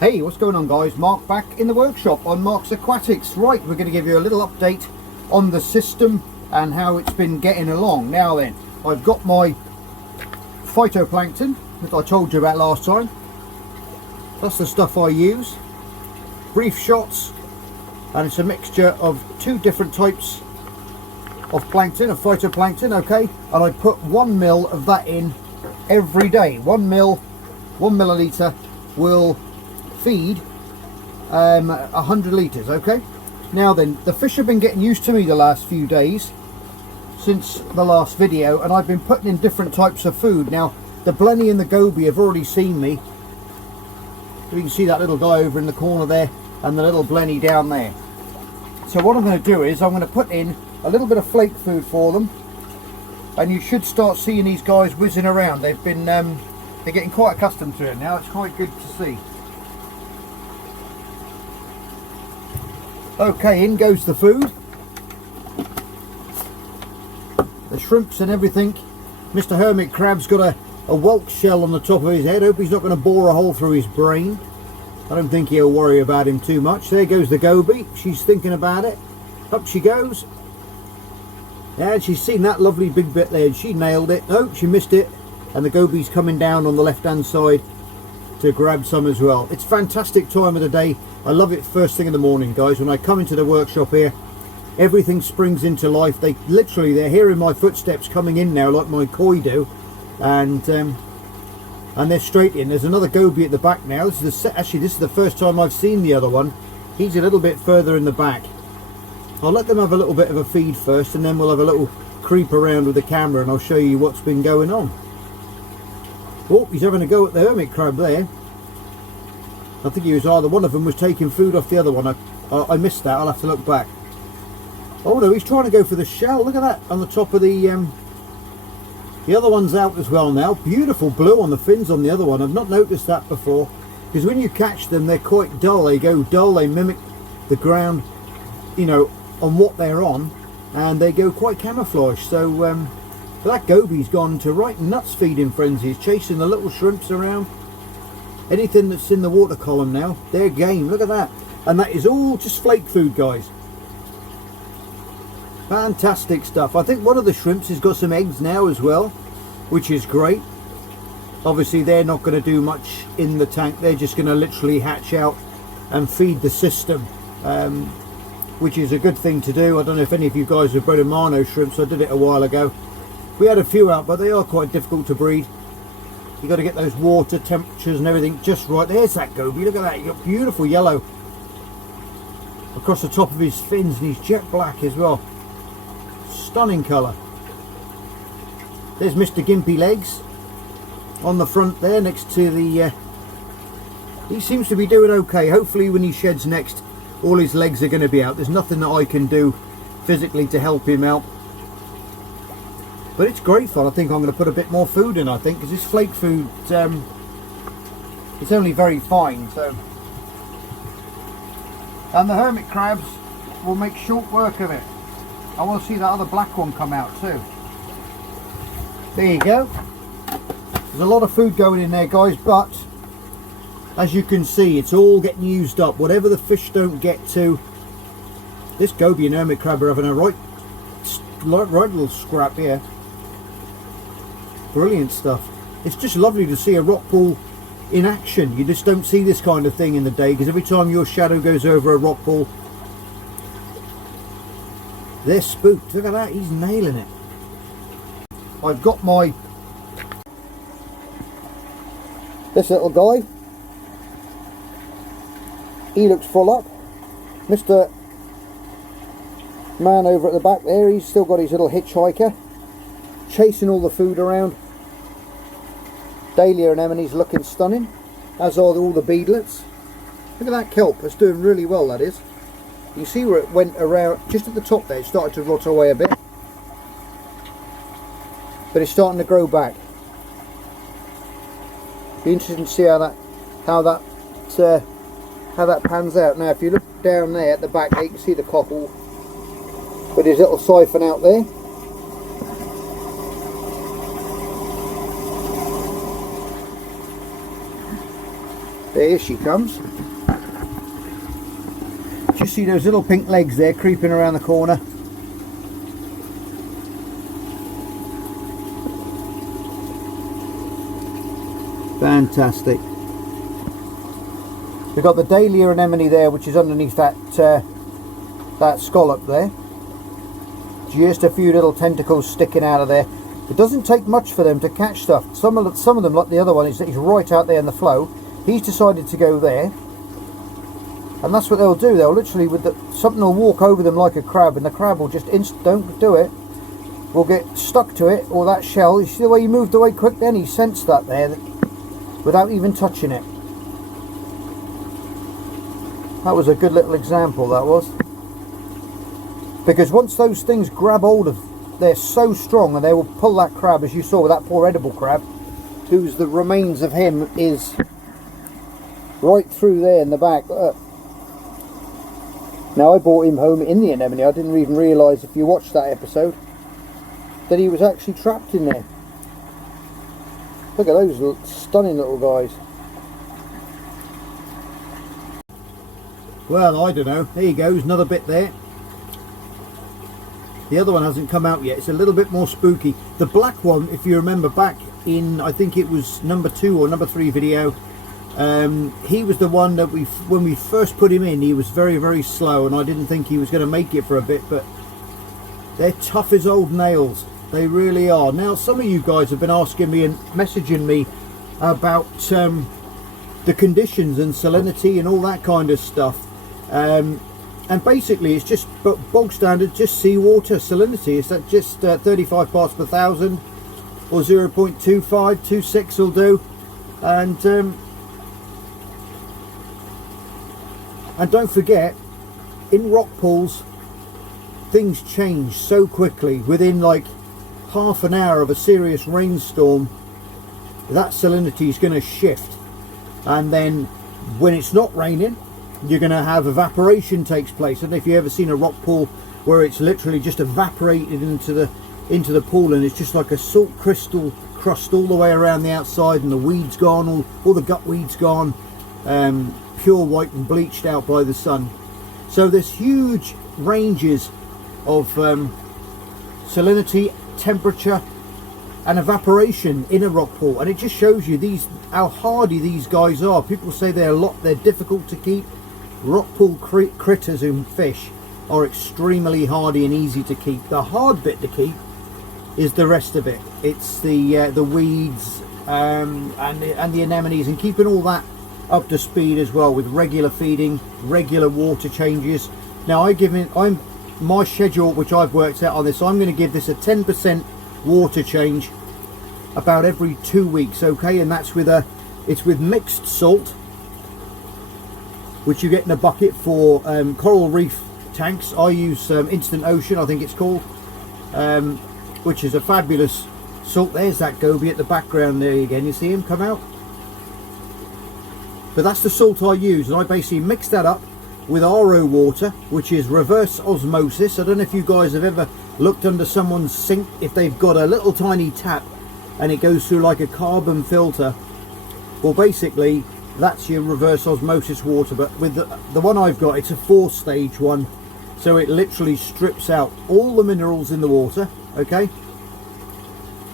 Hey, what's going on guys? Mark back in the workshop on Mark's Aquatics. Right, we're going to give you a little update on the system and how it's been getting along. Now then, I've got my phytoplankton that I told you about last time. That's the stuff I use. Brief shots, and it's a mixture of two different types of plankton, of phytoplankton, okay? And I put 1 ml of that in every day. 1 milliliter will feed 100 litres, okay? Now then, the fish have been getting used to me the last few days since the last video, and I've been putting in different types of food. Now the Blenny and the Goby have already seen me. You can see that little guy over in the corner there and the little Blenny down there. So what I'm going to do is I'm going to put in a little bit of flake food for them, and you should start seeing these guys whizzing around. They've been they're getting quite accustomed to it now. It's quite good to see. Okay, in goes the food, the shrimps and everything. Mr. Hermit Crab's got a Welsh shell on the top of his head. Hope he's not going to bore a hole through his brain. I don't think he'll worry about him too much. There goes the Goby. She's thinking about it. Up she goes. And she's seen that lovely big bit there, and she nailed it. Oh, she missed it. And the Goby's coming down on the left hand side to grab some as well. It's a fantastic time of the day. I love it first thing in the morning, guys. When I come into the workshop here, everything springs into life. They're hearing my footsteps coming in now, like my koi do, and they're straight in. There's another Goby at the back now. This is the first time I've seen the other one. He's a little bit further in the back. I'll let them have a little bit of a feed first, and then we'll have a little creep around with the camera and I'll show you what's been going on. Oh, he's having a go at the hermit crab there. I think he was either one of them was taking food off the other one. I missed that. I'll have to look back. Oh no, he's trying to go for the shell. Look at that on the top of the other one's out as well now. Beautiful blue on the fins on the other one. I've not noticed that before, because when you catch them, they're quite dull. They go dull. They mimic the ground, you know, on what they're on, and they go quite camouflaged. So that Goby's gone to right nuts feeding frenzy. He's chasing the little shrimps around. Anything that's in the water column now, they're game. Look at that. And that is all just flake food, guys. Fantastic stuff. I think one of the shrimps has got some eggs now as well, which is great. Obviously they're not going to do much in the tank. They're just going to literally hatch out and feed the system, which is a good thing to do. I don't know if any of you guys have bred a Mano shrimps. I did it a while ago. We had a few out, but they are quite difficult to breed. You've got to get those water temperatures and everything just right. There's that Goby. Look at that. You've got beautiful yellow across the top of his fins, and he's jet black as well. Stunning colour. There's Mr. Gimpy Legs on the front there next to the... he seems to be doing okay. Hopefully when he sheds next, all his legs are going to be out. There's nothing that I can do physically to help him out. But it's great fun. I think I'm going to put a bit more food in, I think, because this flake food, it's only very fine. So, and the hermit crabs will make short work of it. I want to see that other black one come out too. There you go. There's a lot of food going in there, guys, but as you can see, it's all getting used up. Whatever the fish don't get to, this Goby and hermit crab are having a right little scrap here. Brilliant stuff. It's just lovely to see a rock pool in action. You just don't see this kind of thing in the day, because every time your shadow goes over a rock pool, they're spooked. Look at that, he's nailing it. I've got this little guy. He looks full up. Mr. Man over at the back there, he's still got his little hitchhiker, chasing all the food around. Dahlia anemone's looking stunning, as are all the beadlets. Look at that kelp, it's doing really well, that is. You see where it went around, just at the top there, it started to rot away a bit. But it's starting to grow back. Be interesting to see how that pans out. Now if you look down there at the back there, you can see the cockle with his little siphon out there. There she comes. Do you see those little pink legs there creeping around the corner? Fantastic. We've got the dahlia anemone there, which is underneath that that scallop there. Just a few little tentacles sticking out of there. It doesn't take much for them to catch stuff. Some of them, like the other one, he's right out there in the flow. He's decided to go there, and that's what they'll do. They'll literally, something will walk over them like a crab, and the crab will just don't do it. Will get stuck to it, or that shell. You see the way he moved away quick then? He sensed that there without even touching it. That was a good little example, that was. Because once those things grab hold of, they're so strong, and they will pull that crab, as you saw with that poor edible crab, whose the remains of him is right through there in the back. Look. Now I brought him home in the anemone. I didn't even realise, if you watched that episode, that he was actually trapped in there. Look at those stunning little guys. Well, I don't know. There you go, another bit there. The other one hasn't come out yet. It's a little bit more spooky. The black one, if you remember back in, I think it was number 2 or number 3 video, he was the one that when we first put him in, he was very, very slow, and I didn't think he was going to make it for a bit, but they're tough as old nails. They really are. Now, some of you guys have been asking me and messaging me about the conditions and salinity and all that kind of stuff. And basically it's just bog standard, just seawater salinity. It's at just 35 parts per thousand, or 0.25, 26 will do. And don't forget, in rock pools things change so quickly. Within like half an hour of a serious rainstorm, that salinity is going to shift, and then when it's not raining, you're going to have evaporation takes place. I don't know if you've ever seen a rock pool where it's literally just evaporated into the pool, and it's just like a salt crystal crust all the way around the outside, and the weeds gone, all the gut weeds gone, pure white and bleached out by the sun. So there's huge ranges of salinity, temperature and evaporation in a rock pool, and it just shows you how hardy these guys are. People say they're difficult to keep. Rock pool critters and fish are extremely hardy and easy to keep. The hard bit to keep is the rest of it. It's the weeds and the anemones, and keeping all that up to speed as well, with regular feeding, regular water changes. Now my schedule, which I've worked out on this, I'm going to give this a 10% water change about every 2 weeks, okay? And that's it's with mixed salt, which you get in a bucket for coral reef tanks. I use Instant Ocean, I think it's called, which is a fabulous salt. There's that goby at the background there again. You see him come out? But that's the salt I use, and I basically mix that up with RO water, which is reverse osmosis. I don't know if you guys have ever looked under someone's sink, if they've got a little tiny tap and it goes through like a carbon filter. Well, basically that's your reverse osmosis water, but with the one I've got, it's a 4-stage one, so it literally strips out all the minerals in the water, okay?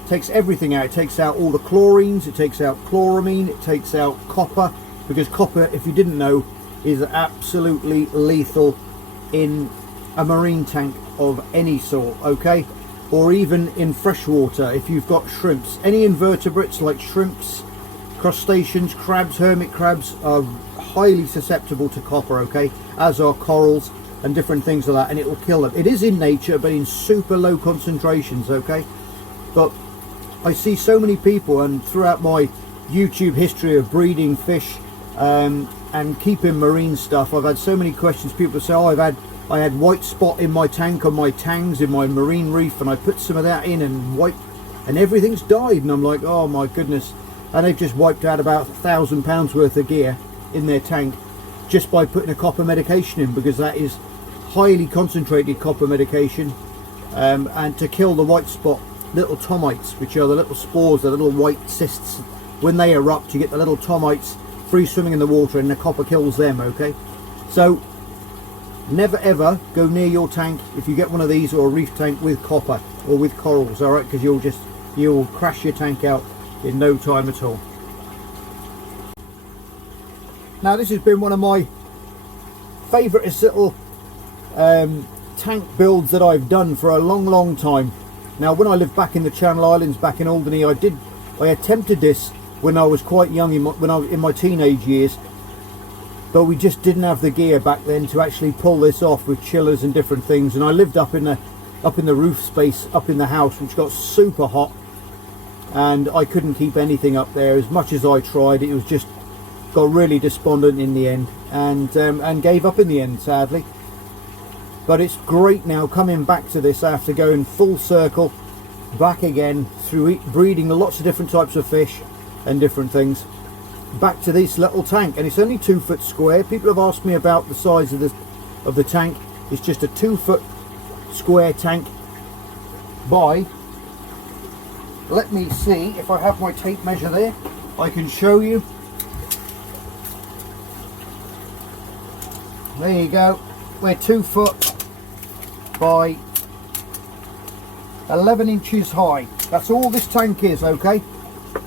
Takes everything out. It takes out all the chlorines, it takes out chloramine, it takes out copper, because copper, if you didn't know, is absolutely lethal in a marine tank of any sort, okay? Or even in freshwater, if you've got shrimps. Any invertebrates like shrimps, crustaceans, crabs, hermit crabs are highly susceptible to copper, okay? As are corals and different things like that, and it will kill them. It is in nature, but in super low concentrations, okay? But I see so many people, and throughout my YouTube history of breeding fish and keeping marine stuff, I've had so many questions. People say, oh, I had white spot in my tank, on my tangs in my marine reef, and I put some of that in and everything's died. And I'm like, oh my goodness. And they've just wiped out about £1,000 worth of gear in their tank just by putting a copper medication in, because that is highly concentrated copper medication, and to kill the white spot little tomites, which are the little spores, the little white cysts. When they erupt, you get the little tomites, free swimming in the water, and the copper kills them. Okay, so never ever go near your tank if you get one of these, or a reef tank with copper or with corals, all right, because you'll crash your tank out in no time at all. Now this has been one of my favourite little tank builds that I've done for a long time. Now when I lived back in the Channel Islands, back in Alderney, I attempted this when I was quite young, when I was in my teenage years, but we just didn't have the gear back then to actually pull this off with chillers and different things. And I lived up in the roof space up in the house, which got super hot, and I couldn't keep anything up there. As much as I tried, it was just got really despondent in the end, and gave up in the end, sadly. But it's great now coming back to this after going full circle back again through breeding lots of different types of fish and different things, back to this little tank. And it's only 2 foot square. People have asked me about the size of the tank. It's just a 2 foot square tank by, let me see if I have my tape measure there, I can show you. There you go. We're 2 foot by 11 inches high. That's all this tank is. Okay,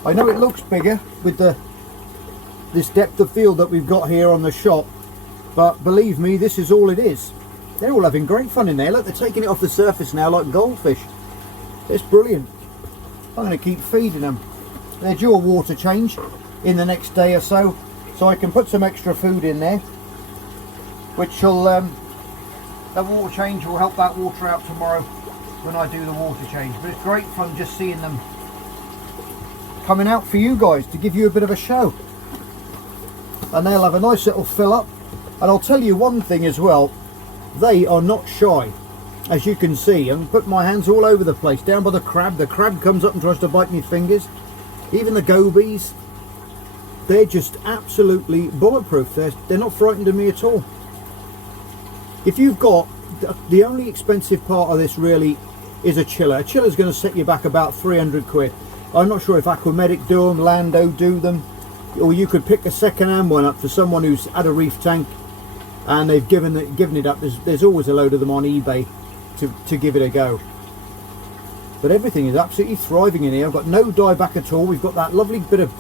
I know it looks bigger with this depth of field that we've got here on the shop, but believe me, this is all it is. They're all having great fun in there. Look, they're taking it off the surface now like goldfish. It's brilliant. I'm going to keep feeding them. They're due a water change in the next day or so I can put some extra food in there, which will the water change will help that water out tomorrow when I do the water change. But it's great fun just seeing them coming out for you guys to give you a bit of a show, and they'll have a nice little fill up. And I'll tell you one thing as well, they are not shy, as you can see. I'm putting my hands all over the place, down by the crab comes up and tries to bite me fingers. Even the gobies, they're just absolutely bulletproof. They're not frightened of me at all. If you've got, the only expensive part of this really is a chiller. A chiller's going to set you back about 300 quid. I'm not sure if Aquamedic do them, Lando do them, or you could pick a second-hand one up for someone who's had a reef tank and they've given it up. There's always a load of them on eBay to give it a go. But everything is absolutely thriving in here. I've got no dieback at all. We've got that lovely bit of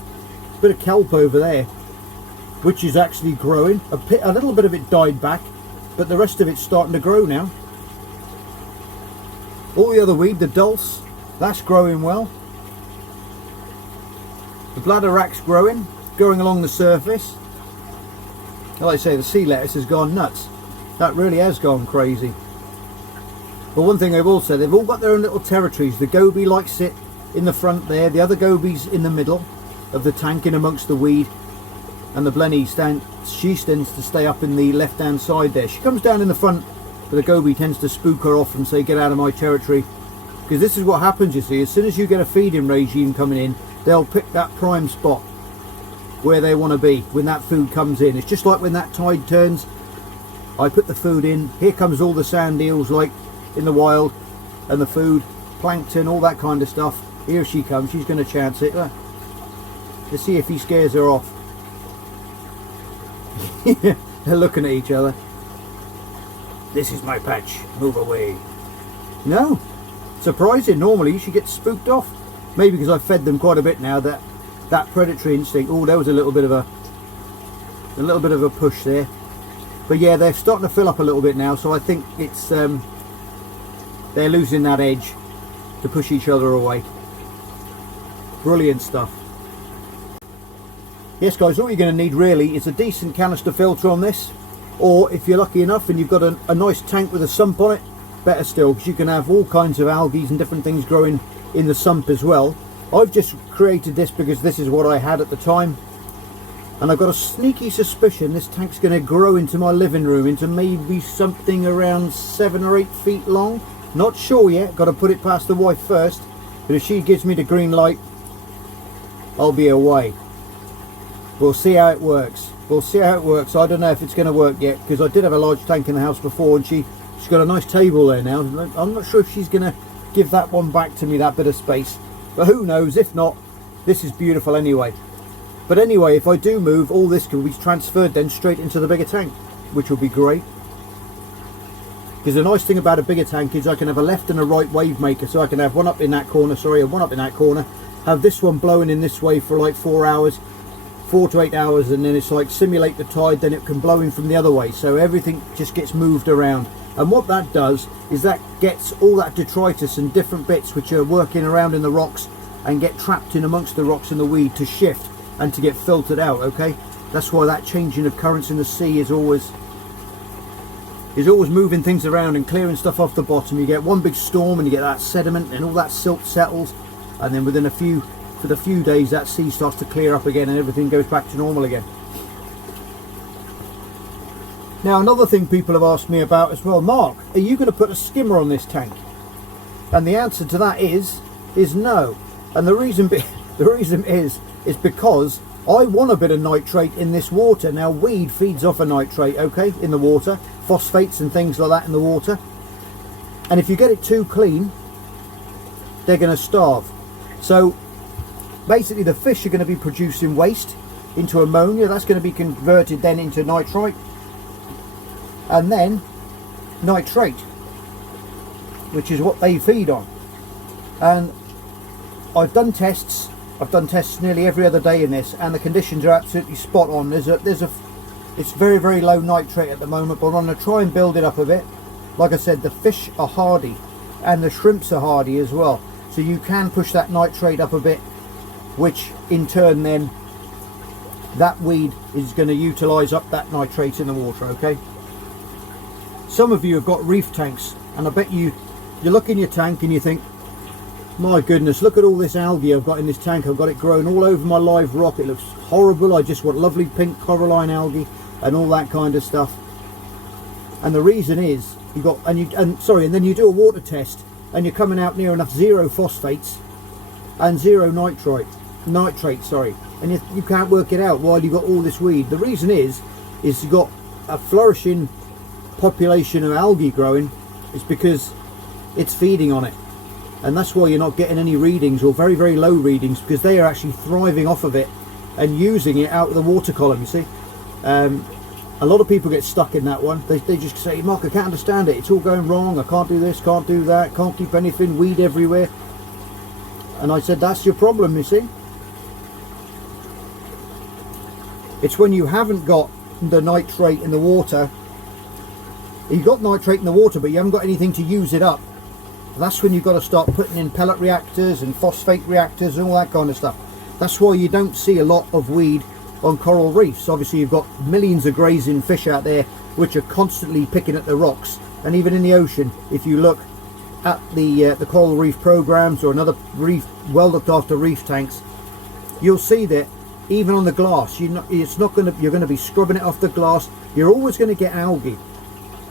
kelp over there, which is actually growing. A little bit of it died back, but the rest of it's starting to grow now. All the other weed, the dulse, that's growing well. The bladderwrack's growing along the surface. Like I say, the sea lettuce has gone nuts. That really has gone crazy. But one thing I will say, they've all got their own little territories. The goby likes it in the front there, the other goby's in the middle of the tank in amongst the weed, and the Blenny she tends to stay up in the left hand side there. She comes down in the front, but the goby tends to spook her off and say, get out of my territory. Because this is what happens, you see, as soon as you get a feeding regime coming in, they'll pick that prime spot where they want to be when that food comes in. It's just like when that tide turns, I put the food in, here comes all the sand eels like in the wild, and the food, plankton, all that kind of stuff. Here she comes, she's going to chance it. Let's see if he scares her off. They're looking at each other. This is my patch, move away. No, surprising. Normally she gets spooked off. Maybe because I've fed them quite a bit now, that predatory instinct. Oh, there was a little bit of a push there. But yeah, they're starting to fill up a little bit now, so I think it's they're losing that edge to push each other away. Brilliant stuff. Yes guys, all you're going to need really is a decent canister filter on this, or if you're lucky enough and you've got a nice tank with a sump on it, better still, because you can have all kinds of algae and different things growing in the sump as well. I've just created this because this is what I had at the time, and I've got a sneaky suspicion this tank's going to grow into my living room, into maybe something around 7 or 8 feet long. Not sure yet, got to put it past the wife first, but if she gives me the green light, I'll be away. We'll see how it works. We'll see how it works. I don't know if it's going to work yet, because I did have a large tank in the house before, and she's got a nice table there now. I'm not sure if she's going to give that one back to me, that bit of space, but who knows. If not, this is beautiful anyway. But anyway, if I do move, all this can be transferred then straight into the bigger tank, which will be great. Because the nice thing about a bigger tank is I can have a left and a right wave maker, so I can have one up in that corner, and one up in that corner, have this one blowing in this way for like 4 hours, 4 to 8 hours, and then it's like simulate the tide, then it can blow in from the other way, so everything just gets moved around. And what that does is that gets all that detritus and different bits which are working around in the rocks and get trapped in amongst the rocks and the weed to shift and to get filtered out. Okay, that's why that changing of currents in the sea is always moving things around and clearing stuff off the bottom. You get one big storm and you get that sediment and all that silt settles, and then within for the few days that sea starts to clear up again and everything goes back to normal again. Now, another thing people have asked me about as well, Mark, are you going to put a skimmer on this tank? And the answer to that is no. And the reason is because I want a bit of nitrate in this water. Now, weed feeds off a nitrate, okay, in the water, phosphates and things like that in the water. And if you get it too clean, they're going to starve. So basically the fish are going to be producing waste into ammonia. That's going to be converted then into nitrite, and then nitrate, which is what they feed on. And I've done tests nearly every other day in this, and the conditions are absolutely spot on. It's very, very low nitrate at the moment, but I'm going to try and build it up a bit. Like I said, the fish are hardy and the shrimps are hardy as well, so you can push that nitrate up a bit, which in turn then that weed is going to utilize up that nitrate in the water. Okay, some of you have got reef tanks, and I bet you look in your tank and you think, my goodness, look at all this algae I've got in this tank. I've got it growing all over my live rock. It looks horrible. I just want lovely pink coralline algae and all that kind of stuff. And the reason is and then you do a water test and you're coming out near enough zero phosphates and zero nitrate, and you can't work it out while you've got all this weed. The reason is you've got a flourishing population of algae growing. It's because it's feeding on it. And that's why you're not getting any readings, or very, very low readings, because they are actually thriving off of it and using it out of the water column, you see. A lot of people get stuck in that one. They just say, Mark, I can't understand it. It's all going wrong. I can't do this, can't do that, can't keep anything, weed everywhere. And I said, that's your problem, you see. It's when you haven't got the nitrate in the water. You've got nitrate in the water, but you haven't got anything to use it up. That's when you've got to start putting in pellet reactors and phosphate reactors and all that kind of stuff. That's why you don't see a lot of weed on coral reefs. Obviously you've got millions of grazing fish out there which are constantly picking at the rocks, and even in the ocean, if you look at the coral reef programs or another reef, well looked after reef tanks, you'll see that even on the glass, you're going to be scrubbing it off the glass. You're always going to get algae,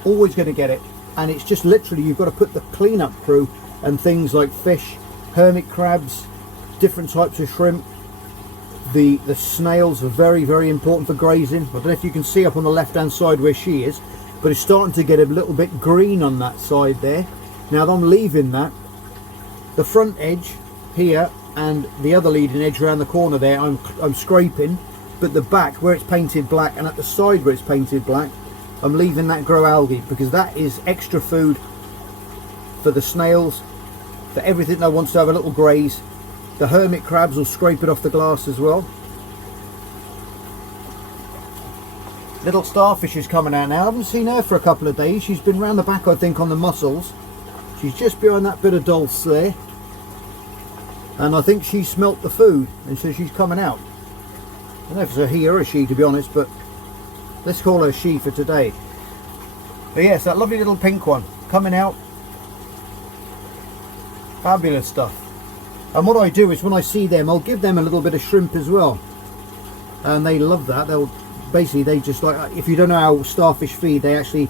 always going to get it. And it's just literally, you've got to put the cleanup crew and things like fish, hermit crabs, different types of shrimp. The snails are very, very important for grazing. I don't know if you can see up on the left hand side where she is, but it's starting to get a little bit green on that side there. Now I'm leaving that. The front edge here and the other leading edge around the corner there, I'm scraping, but the back where it's painted black and at the side where it's painted black, I'm leaving that grow algae, because that is extra food for the snails, for everything that wants to have a little graze. The hermit crabs will scrape it off the glass as well. Little starfish is coming out now. I haven't seen her for a couple of days. She's been round the back, I think, on the mussels. She's just behind that bit of dulse there. And I think she smelt the food, and so she's coming out. I don't know if it's a he or a she, to be honest, but let's call her she for today. But yes, that lovely little pink one coming out. Fabulous stuff. And what I do is when I see them, I'll give them a little bit of shrimp as well. And they love that. They just like, if you don't know how starfish feed, they actually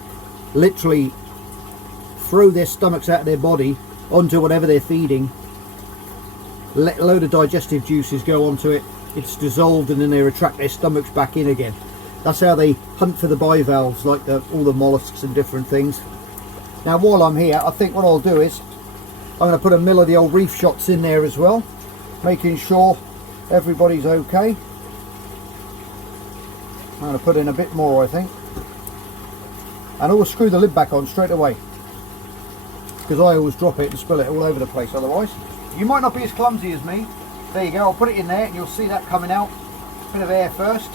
literally throw their stomachs out of their body onto whatever they're feeding. Let a load of digestive juices go onto it. It's dissolved, and then they retract their stomachs back in again. That's how they hunt for the bivalves, like all the mollusks and different things. Now while I'm here, I think what I'll do is I'm going to put a mill of the old reef shots in there as well, making sure everybody's okay. I'm going to put in a bit more, I think. And always screw the lid back on straight away, because I always drop it and spill it all over the place otherwise. You might not be as clumsy as me. There you go, I'll put it in there and you'll see that coming out. Bit of air first.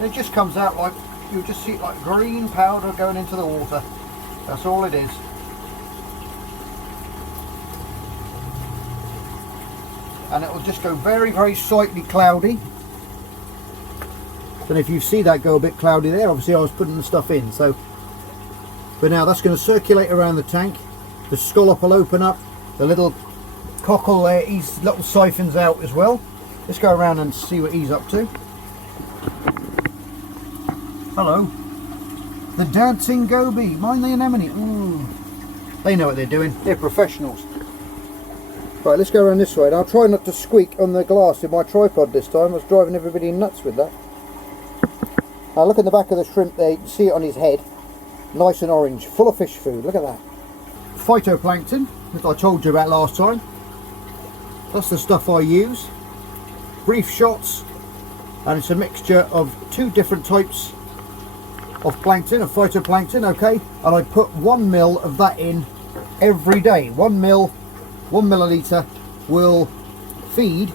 It just comes out like, you'll just see it like green powder going into the water. That's all it is. And it will just go very, very slightly cloudy. And if you see that go a bit cloudy there, obviously I was putting the stuff in. So, but now that's going to circulate around the tank. The scallop will open up. The little cockle there, he's little siphons out as well. Let's go around and see what he's up to. Hello. The dancing goby. Mind the anemone. Ooh. They know what they're doing. They're professionals. Right, let's go around this way. I'll try not to squeak on the glass in my tripod this time. I was driving everybody nuts with that. Now look at the back of the shrimp there. You can see it on his head. Nice and orange. Full of fish food. Look at that. Phytoplankton, that I told you about last time. That's the stuff I use. Brief shots. And it's a mixture of 2 different types of plankton, of phytoplankton, okay? And I put 1 ml of that in every day. 1 milliliter will feed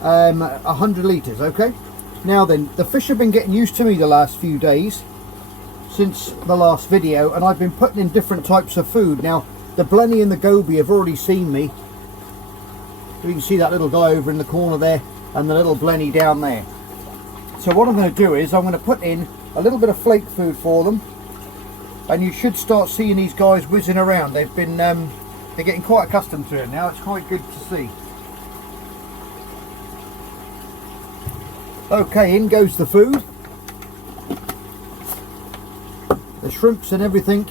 100 litres, okay? Now then, the fish have been getting used to me the last few days since the last video, and I've been putting in different types of food. Now, the Blenny and the Goby have already seen me. You can see that little guy over in the corner there, and the little Blenny down there. So what I'm going to do is I'm going to put in a little bit of flake food for them, and you should start seeing these guys whizzing around. They've been they're getting quite accustomed to it now. It's quite good to see. Okay, in goes the food. The shrimps and everything.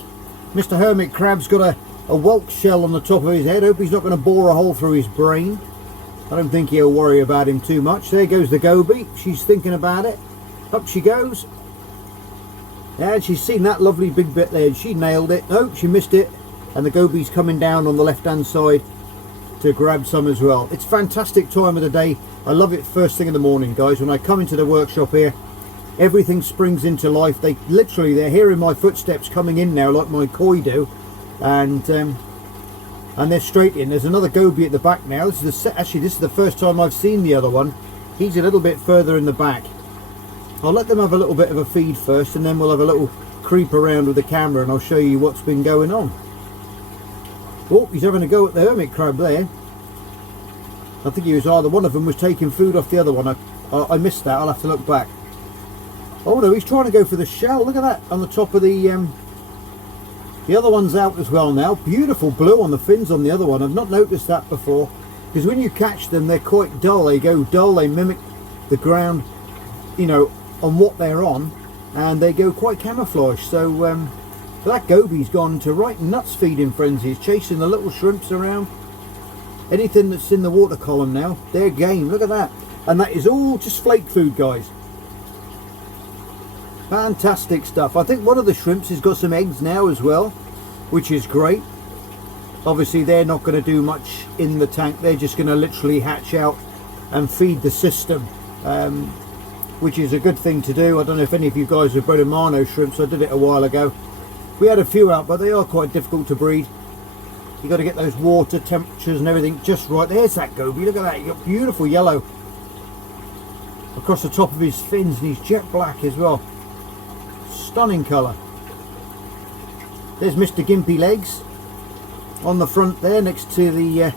Mr. Hermit Crab's got a Welsh shell on the top of his head. Hope he's not going to bore a hole through his brain. I don't think he'll worry about him too much. There goes the Goby. She's thinking about it. Up she goes. And she's seen that lovely big bit there. She nailed it. Oh, she missed it. And the Goby's coming down on the left hand side to grab some as well. It's a fantastic time of the day. I love it first thing in the morning, guys. When I come into the workshop here, everything springs into life. They're hearing my footsteps coming in now like my koi do. And they're straight in. There's another Goby at the back now. This is the first time I've seen the other one. He's a little bit further in the back. I'll let them have a little bit of a feed first, and then we'll have a little creep around with the camera and I'll show you what's been going on. Oh, he's having a go at the hermit crab there. I think he was either one of them was taking food off the other one. I missed that. I'll have to look back. Oh no, he's trying to go for the shell. Look at that on the top of the other one's out as well now. Beautiful blue on the fins on the other one. I've not noticed that before, because when you catch them they're quite dull. They go dull, they mimic the ground, you know, on what they're on, and they go quite camouflaged. So that Goby's gone to right nuts feeding frenzy. He's chasing the little shrimps around. Anything that's in the water column now, they're game. Look at that. And that is all just flake food, guys. Fantastic stuff. I think one of the shrimps has got some eggs now as well, which is great. Obviously they're not going to do much in the tank. They're just going to literally hatch out and feed the system, which is a good thing to do. I don't know if any of you guys have bred Mano shrimps. I did it a while ago. We had a few out, but they are quite difficult to breed. You've got to get those water temperatures and everything just right. There's that Goby. Look at that. You've got beautiful yellow across the top of his fins, and he's jet black as well. Stunning colour. There's Mr. Gimpy Legs on the front there next to the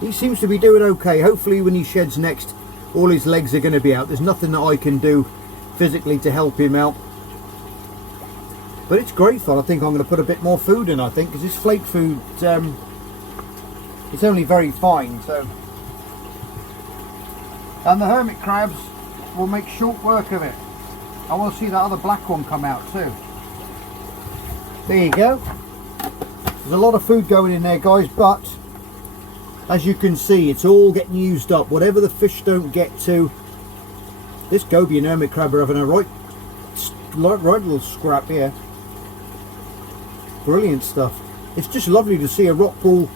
he seems to be doing okay. Hopefully when he sheds next, all his legs are going to be out. There's nothing that I can do physically to help him out, but it's great fun. I think I'm going to put a bit more food in, I think, because this flake food it's only very fine. So, and the hermit crabs will make short work of it. I want to see that other black one come out too. There you go. There's a lot of food going in there, guys, but as you can see, it's all getting used up. Whatever the fish don't get to, this Goby and hermit crab are having a right little scrap here. Brilliant stuff. It's just lovely to see a rock pool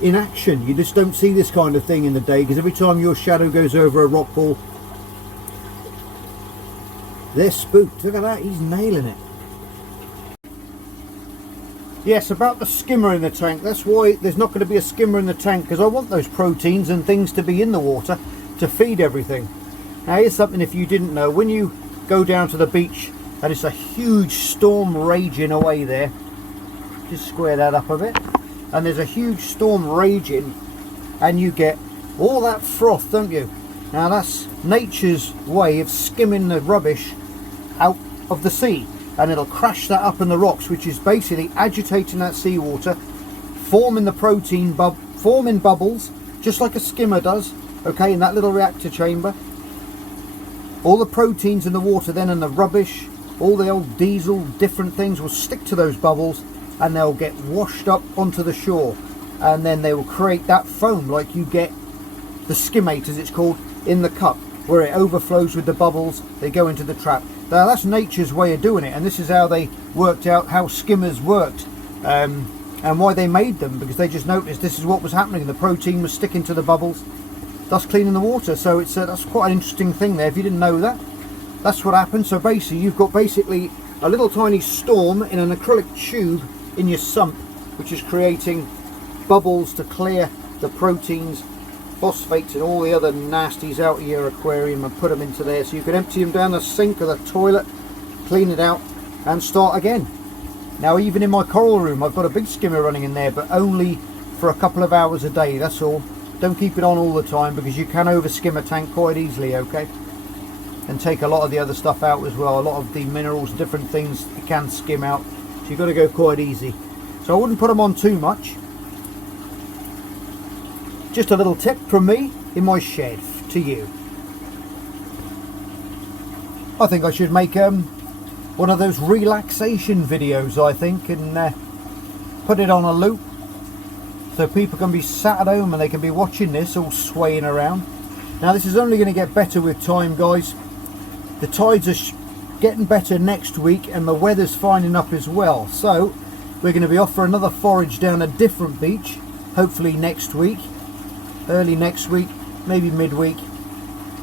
in action. You just don't see this kind of thing in the day, because every time your shadow goes over a rock pool, They're spooked. Look at that, he's nailing it. Yes, about the skimmer in the tank. That's why there's not going to be a skimmer in the tank, because I want those proteins and things to be in the water to feed everything. Now here's something if you didn't know. When you go down to the beach and it's a huge storm raging away there, just square that up a bit, and there's a huge storm raging and you get all that froth, don't you? Now that's nature's way of skimming the rubbish out of the sea, and it'll crash that up in the rocks, which is basically agitating that seawater, forming the protein, forming bubbles, just like a skimmer does, okay, in that little reactor chamber. All the proteins in the water then, and the rubbish, all the old diesel, different things will stick to those bubbles, and they'll get washed up onto the shore, and then they will create that foam like you get the skimmate, as it's called, in the cup, where it overflows with the bubbles. They go into the trap. Now that's nature's way of doing it, and this is how they worked out how skimmers worked, and why they made them, because they just noticed this is what was happening. The protein was sticking to the bubbles, thus cleaning the water. So it's that's quite an interesting thing there. If you didn't know that, that's what happened. So basically you've got a little tiny storm in an acrylic tube in your sump, which is creating bubbles to clear the proteins, phosphates and all the other nasties out of your aquarium, and put them into there so you can empty them down the sink or the toilet, clean it out and start again. Now even in my coral room I've got a big skimmer running in there, but only for a couple of hours a day, that's all. Don't keep it on all the time, because you can over skim a tank quite easily, okay, and take a lot of the other stuff out as well. A lot of the minerals, different things you can skim out, so you've got to go quite easy. So I wouldn't put them on too much. Just a little tip from me in my shed to you. I think I should make one of those relaxation videos, I think, and put it on a loop so people can be sat at home and they can be watching this all swaying around. Now this is only going to get better with time, guys. The tides are getting better next week and the weather's fining up as well, so we're going to be off for another forage down a different beach, hopefully next week, early next week, maybe midweek,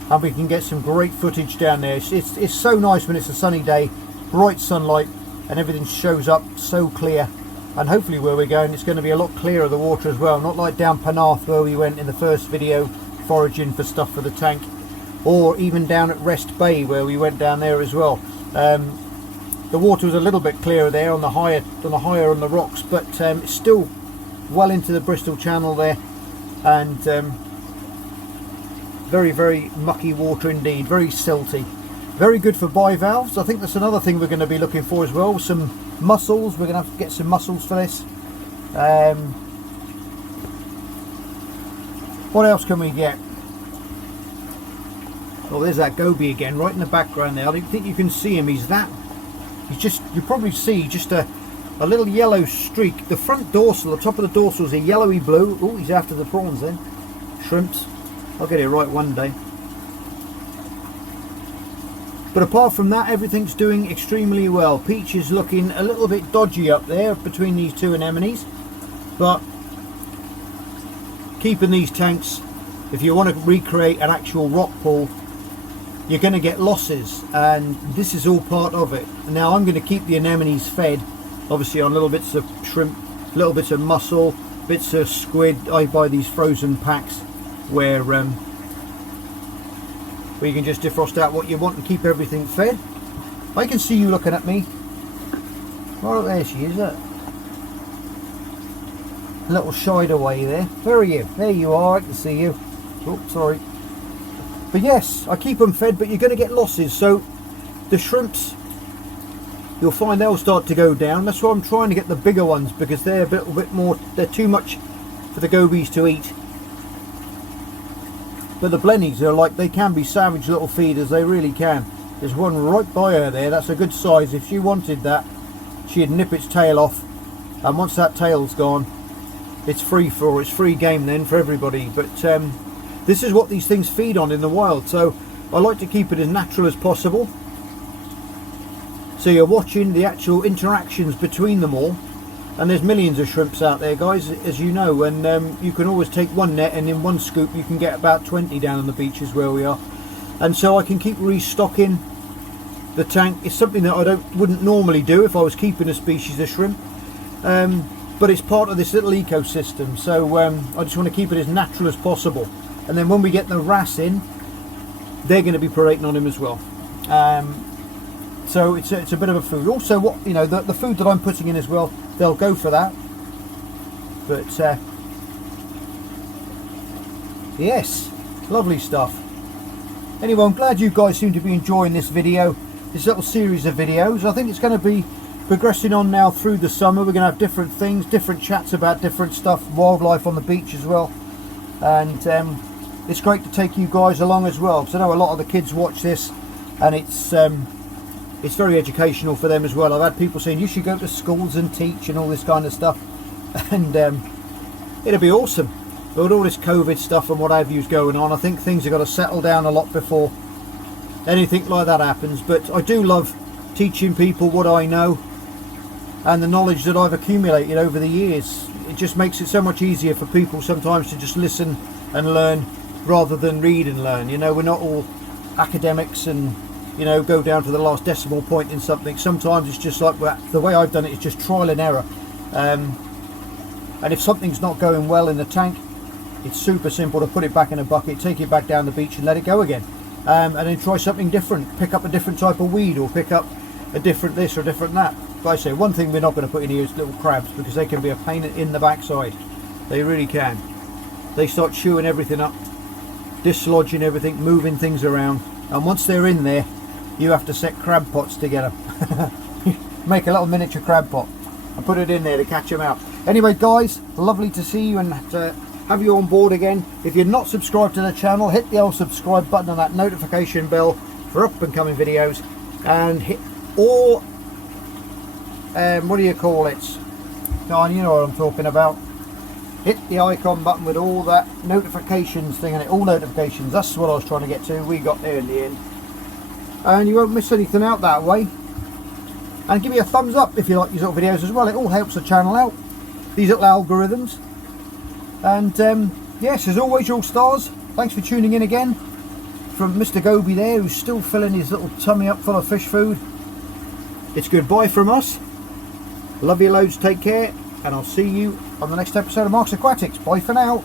and we can get some great footage down there. It's so nice when it's a sunny day, bright sunlight, and everything shows up so clear. And hopefully where we're going, it's going to be a lot clearer, the water as well, not like down Penarth where we went in the first video foraging for stuff for the tank, or even down at Rest Bay where we went down there as well. The water was a little bit clearer there on the higher on the rocks, but it's still well into the Bristol Channel there, and very, very mucky water indeed, very silty. Very good for bivalves. I think that's another thing we're going to be looking for as well. Some mussels. We're going to have to get some mussels for this. What else can we get? Oh, there's that goby again, right in the background there. I don't think you can see him. He's just, you probably see just a little yellow streak. The front dorsal, the top of the dorsal is a yellowy blue. Oh, he's after the prawns then. Shrimps. I'll get it right one day. But apart from that, everything's doing extremely well. Peach is looking a little bit dodgy up there between these two anemones, but keeping these tanks, if you want to recreate an actual rock pool, you're going to get losses, and this is all part of it. Now I'm going to keep the anemones fed, obviously, on little bits of shrimp, little bits of mussel, bits of squid. I buy these frozen packs where you can just defrost out what you want and keep everything fed. I can see you looking at me. Oh, there she is. A little shied away there. Where are you? There you are. I can see you. Oh, sorry. But yes, I keep them fed, but you're going to get losses. So the shrimps, you'll find they'll start to go down. That's why I'm trying to get the bigger ones, because they're a little bit more, they're too much for the gobies to eat. But the blennies are like, they can be savage little feeders, they really can. There's one right by her there, that's a good size. If she wanted that, she'd nip its tail off, and once that tail's gone, it's free game then for everybody. But this is what these things feed on in the wild, so I like to keep it as natural as possible. So you're watching the actual interactions between them all. And there's millions of shrimps out there, guys, as you know, and you can always take one net, and in one scoop you can get about 20 down on the beaches where we are. And so I can keep restocking the tank. It's something that I wouldn't normally do if I was keeping a species of shrimp, but it's part of this little ecosystem, so I just want to keep it as natural as possible. And then when we get the wrasse in, they're going to be predating on him as well. So it's a bit of a food. Also, what the food that I'm putting in as well, they'll go for that. But yes, lovely stuff. Anyway, I'm glad you guys seem to be enjoying this video, this little series of videos. I think it's going to be progressing on now through the summer. We're going to have different things, different chats about different stuff, wildlife on the beach as well. And it's great to take you guys along as well, because I know a lot of the kids watch this, and it's very educational for them as well. I've had people saying you should go to schools and teach and all this kind of stuff, and it'll be awesome. With all this COVID stuff and what have you's going on, I think things have got to settle down a lot before anything like that happens. But I do love teaching people what I know and the knowledge that I've accumulated over the years. It just makes it so much easier for people sometimes to just listen and learn rather than read and learn. We're not all academics and go down to the last decimal point in something. Sometimes it's just like the way I've done it is just trial and error. And if something's not going well in the tank, it's super simple to put it back in a bucket, take it back down the beach and let it go again. And then try something different, pick up a different type of weed, or pick up a different this or different that. But I say, one thing we're not going to put in here is little crabs, because they can be a pain in the backside. They really can. They start chewing everything up, dislodging everything, moving things around. And once they're in there, you have to set crab pots together. Make a little miniature crab pot and put it in there to catch them out. Anyway guys, lovely to see you and have you on board again. If you're not subscribed to the channel, hit the old subscribe button and that notification bell for up and coming videos, and hit all what do you call it? Oh, you know what I'm talking about. Hit the icon button with all that notifications thing in it, all notifications. That's what I was trying to get to. We got there in the end. And you won't miss anything out that way. And give me a thumbs up if you like these little videos as well. It all helps the channel out, these little algorithms. And yes, as always, your stars, thanks for tuning in again. From Mr. Goby there, who's still filling his little tummy up full of fish food. It's goodbye from us. Love you loads, take care, and I'll see you on the next episode of Mark's Aquatics. Bye for now.